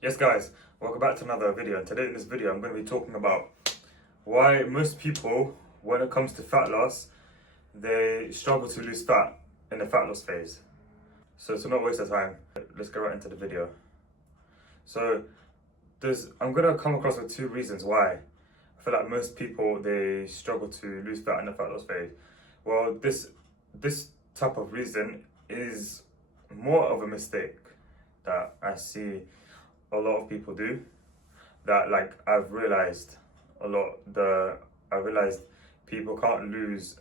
Yes guys, welcome back to another video, and today in this video I'm going to be talking about why most people, when it comes to fat loss, they struggle to lose fat in the fat loss phase. So to not waste the time, let's get right into the video. So I'm going to come across with two reasons why I feel like most people, they struggle to lose fat in the fat loss phase. Well, this type of reason is more of a mistake that I see a lot of people do, that like I realized people can't lose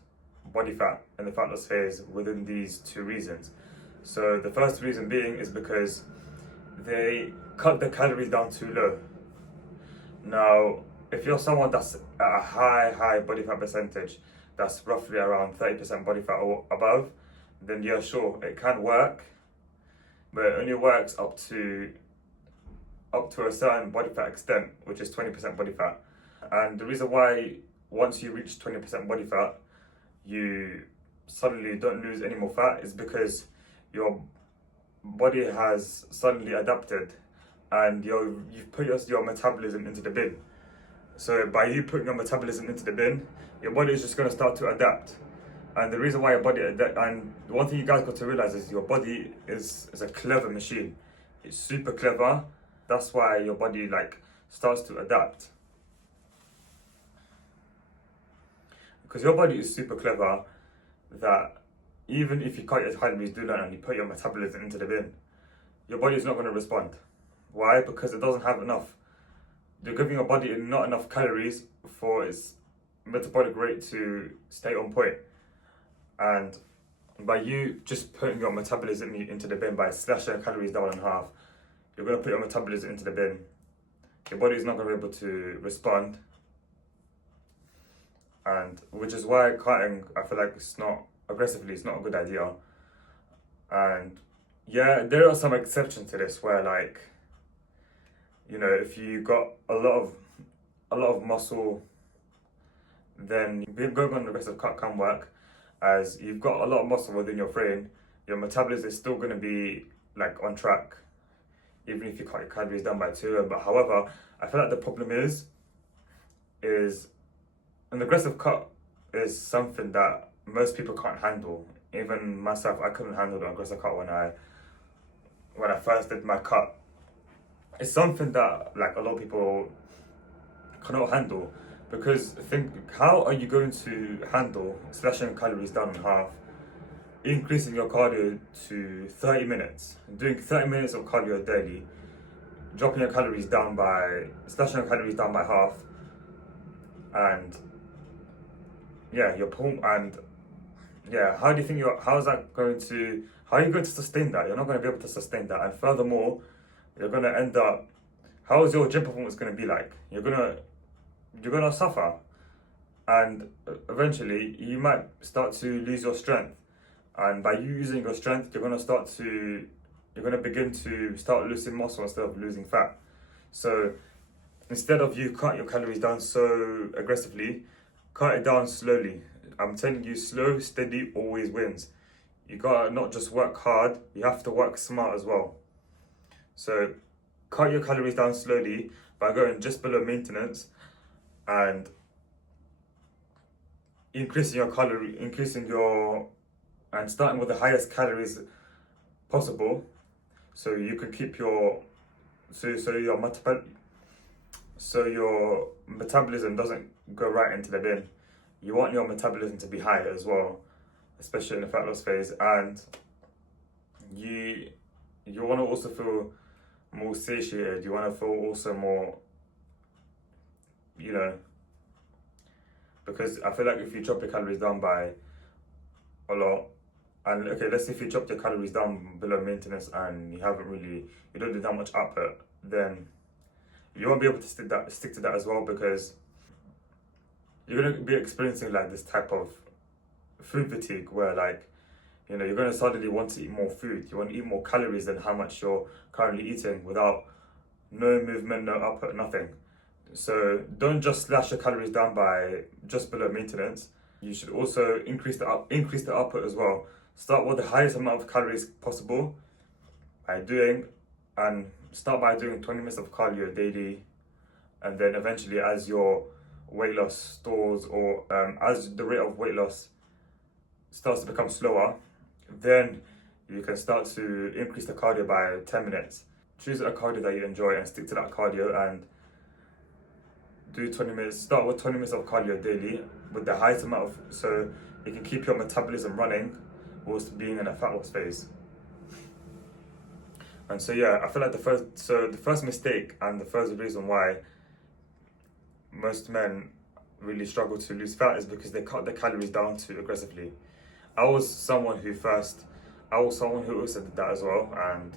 body fat in the fat loss phase within these two reasons. So the first reason being is because they cut the calories down too low. Now, if you're someone that's at a high body fat percentage, that's roughly around 30% body fat or above, then yeah, sure, it can work, but it only works up to a certain body fat extent, which is 20% body fat. And the reason why once you reach 20% body fat, you suddenly don't lose any more fat is because your body has suddenly adapted and you've put your metabolism into the bin. So by you putting your metabolism into the bin, your body is just going to start to adapt. And the reason why your body and one thing you guys got to realize is your body is a clever machine. It's super clever. That's why your body like starts to adapt. Because your body is super clever that even if you cut your calories down and you put your metabolism into the bin, your body is not going to respond. Why? Because it doesn't have enough. You're giving your body not enough calories for its metabolic rate to stay on point. And by you just putting your metabolism into the bin, by slashing your calories down in half, you're going to put your metabolism into the bin. Your body is not going to be able to respond. And which is why cutting, I feel like it's not a good idea. And yeah, there are some exceptions to this where, like, you know, if you got a lot of muscle, then going on the aggressive cut can work. As you've got a lot of muscle within your frame, your metabolism is still going to be like on track, even if you cut your calories down by 2. But however, I feel like the problem is an aggressive cut is something that most people can't handle. Even myself, I couldn't handle the aggressive cut when I first did my cut. It's something that like a lot of people cannot handle, because think, how are you going to handle slashing calories down in half, increasing your cardio to 30 minutes, doing 30 minutes of cardio daily, slashing your calories down by half, and yeah, how do you think how are you going to sustain that? You're not going to be able to sustain that. And furthermore, you're going to end up, how is your gym performance going to be like? You're going to suffer, and eventually you might start to lose your strength. And by you using your strength, you're going to begin to start losing muscle instead of losing fat. So instead of you cut your calories down so aggressively, cut it down slowly. I'm telling you, slow, steady always wins. You gotta not just work hard, you have to work smart as well. So cut your calories down slowly by going just below maintenance and and starting with the highest calories possible, so you can keep your metabolism doesn't go right into the bin. You want your metabolism to be high as well, especially in the fat loss phase, and you want to also feel more satiated. You want to feel also more, you know, because I feel like if you drop your calories down by a lot, and okay, let's say if you drop your calories down below maintenance and you don't do that much output, then you won't be able to stick to that as well, because you're going to be experiencing like this type of food fatigue where, like, you know, you're going to suddenly want to eat more food. You want to eat more calories than how much you're currently eating without no movement, no output, nothing. So don't just slash your calories down by just below maintenance. You should also increase the output as well. Start with the highest amount of calories possible by doing and start by doing 20 minutes of cardio daily, and then eventually, as your weight loss stalls, or as the rate of weight loss starts to become slower, then you can start to increase the cardio by 10 minutes. Choose a cardio that you enjoy and stick to that cardio, and do 20 minutes. Start with 20 minutes of cardio daily with the highest amount of, so it can keep your metabolism running whilst being in a fat loss phase. And so yeah, I feel like the first mistake and the first reason why most men really struggle to lose fat is because they cut their calories down too aggressively. I was someone who also did that as well, and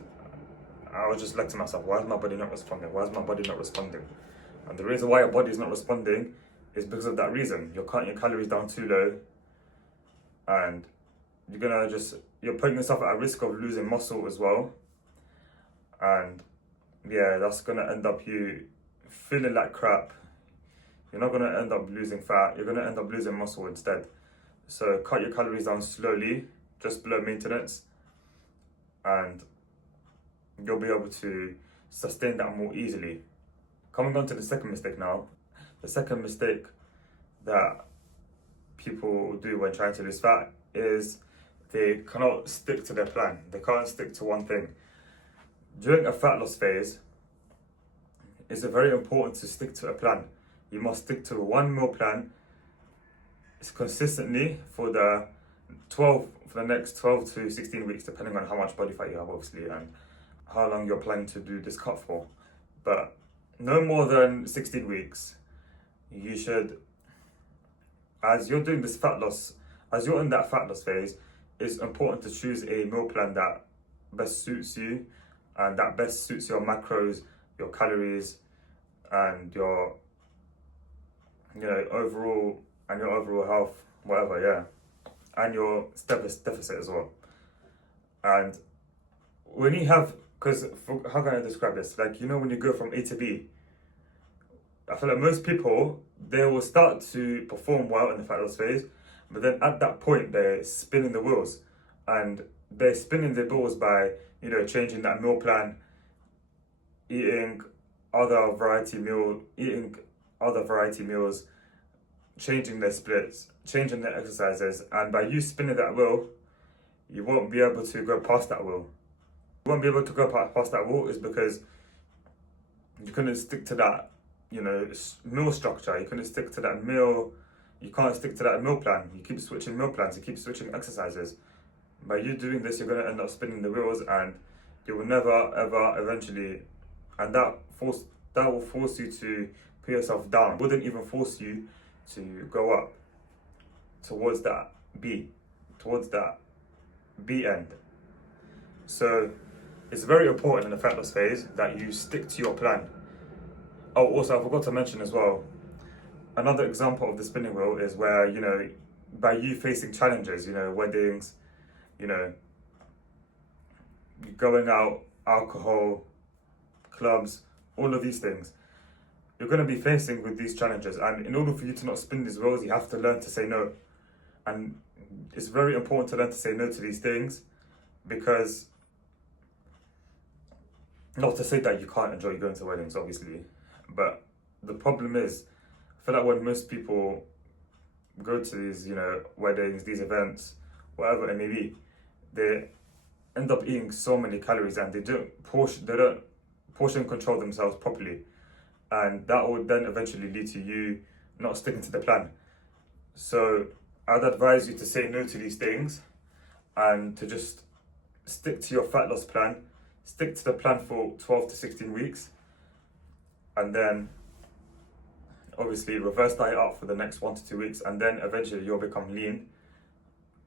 I was just like to myself, why is my body not responding? Why is my body not responding? And the reason why your body is not responding is because of that reason. You're cutting your calories down too low, and you're putting yourself at a risk of losing muscle as well. And yeah, that's gonna end up you feeling like crap. You're not gonna end up losing fat, you're gonna end up losing muscle instead. So cut your calories down slowly, just below maintenance, and you'll be able to sustain that more easily. Coming on to the second mistake now. The second mistake that people do when trying to lose fat is they cannot stick to their plan. They can't stick to one thing. During a fat loss phase, it's very important to stick to a plan. You must stick to one meal plan consistently for the next 12 to 16 weeks, depending on how much body fat you have, obviously, and how long you're planning to do this cut for. But no more than 16 weeks. You should, as you're doing this fat loss, as you're in that fat loss phase, it's important to choose a meal plan that best suits you, and that best suits your macros, your calories, and your overall health, whatever, yeah, and your deficit as well. And when you have, how can I describe this? Like, when you go from A to B, I feel like most people, they will start to perform well in the fat loss phase, but then at that point they're spinning the wheels, and they're spinning the wheels by changing that meal plan, eating other variety meals, changing their splits, changing their exercises, and by you spinning that wheel, you won't be able to go past that wheel. You won't be able to go past that wheel is because you couldn't stick to that, meal structure. You couldn't stick to that meal. You can't stick to that meal plan. You keep switching meal plans. You keep switching exercises. By you doing this, you're going to end up spinning the wheels, and you will never ever eventually, and that will force you to put yourself down. It wouldn't even force you to go up towards that B end. So it's very important in the fat loss phase that you stick to your plan. Oh, also I forgot to mention as well, another example of the spinning wheel is where, by you facing challenges, weddings, going out, alcohol, clubs, all of these things. You're going to be facing with these challenges, and in order for you to not spin these wheels, you have to learn to say no. And it's very important to learn to say no to these things, because, not to say that you can't enjoy going to weddings, obviously, but the problem is, I feel like when most people go to these, weddings, these events, whatever it may be, they end up eating so many calories, and they don't portion control themselves properly, and that will then eventually lead to you not sticking to the plan. So I'd advise you to say no to these things, and to just stick to your fat loss plan. Stick to the plan for 12 to 16 weeks, and then obviously reverse diet out for the next 1 to 2 weeks, and then eventually you'll become lean.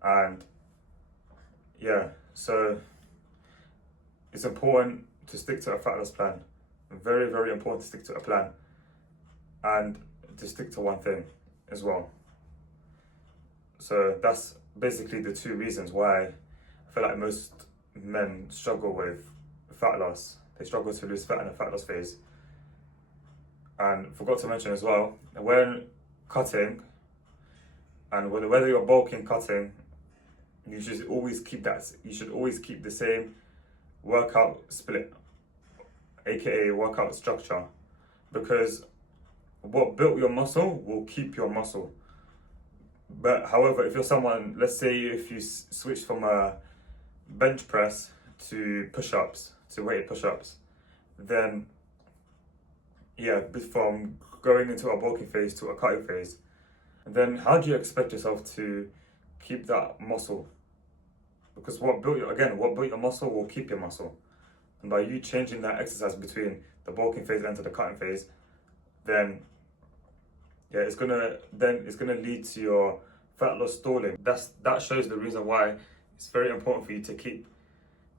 And yeah, so it's important to stick to a fat loss plan. Very, very important to stick to a plan, and to stick to one thing as well. So that's basically the two reasons why I feel like most men struggle with fat loss. They struggle to lose fat in a fat loss phase. And forgot to mention as well, when cutting, and whether you're bulking, cutting, you should always keep the same workout split. aka workout structure, because what built your muscle will keep your muscle. But however, if you're someone, let's say if you switch from a bench press to push-ups, to weighted push-ups, then yeah, from going into a bulking phase to a cutting phase, then how do you expect yourself to keep that muscle? Because what built your muscle will keep your muscle. And by you changing that exercise between the bulking phase and to the cutting phase, then yeah, it's gonna lead to your fat loss stalling. That shows the reason why it's very important for you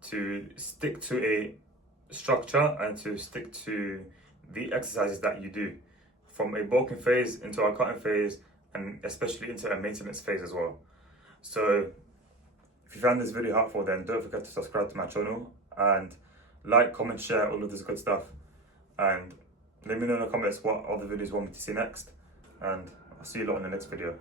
to stick to a structure and to stick to the exercises that you do from a bulking phase into a cutting phase, and especially into a maintenance phase as well. So if you found this video helpful, then don't forget to subscribe to my channel and like, comment, share, all of this good stuff. And let me know in the comments what other videos you want me to see next. And I'll see you lot in the next video.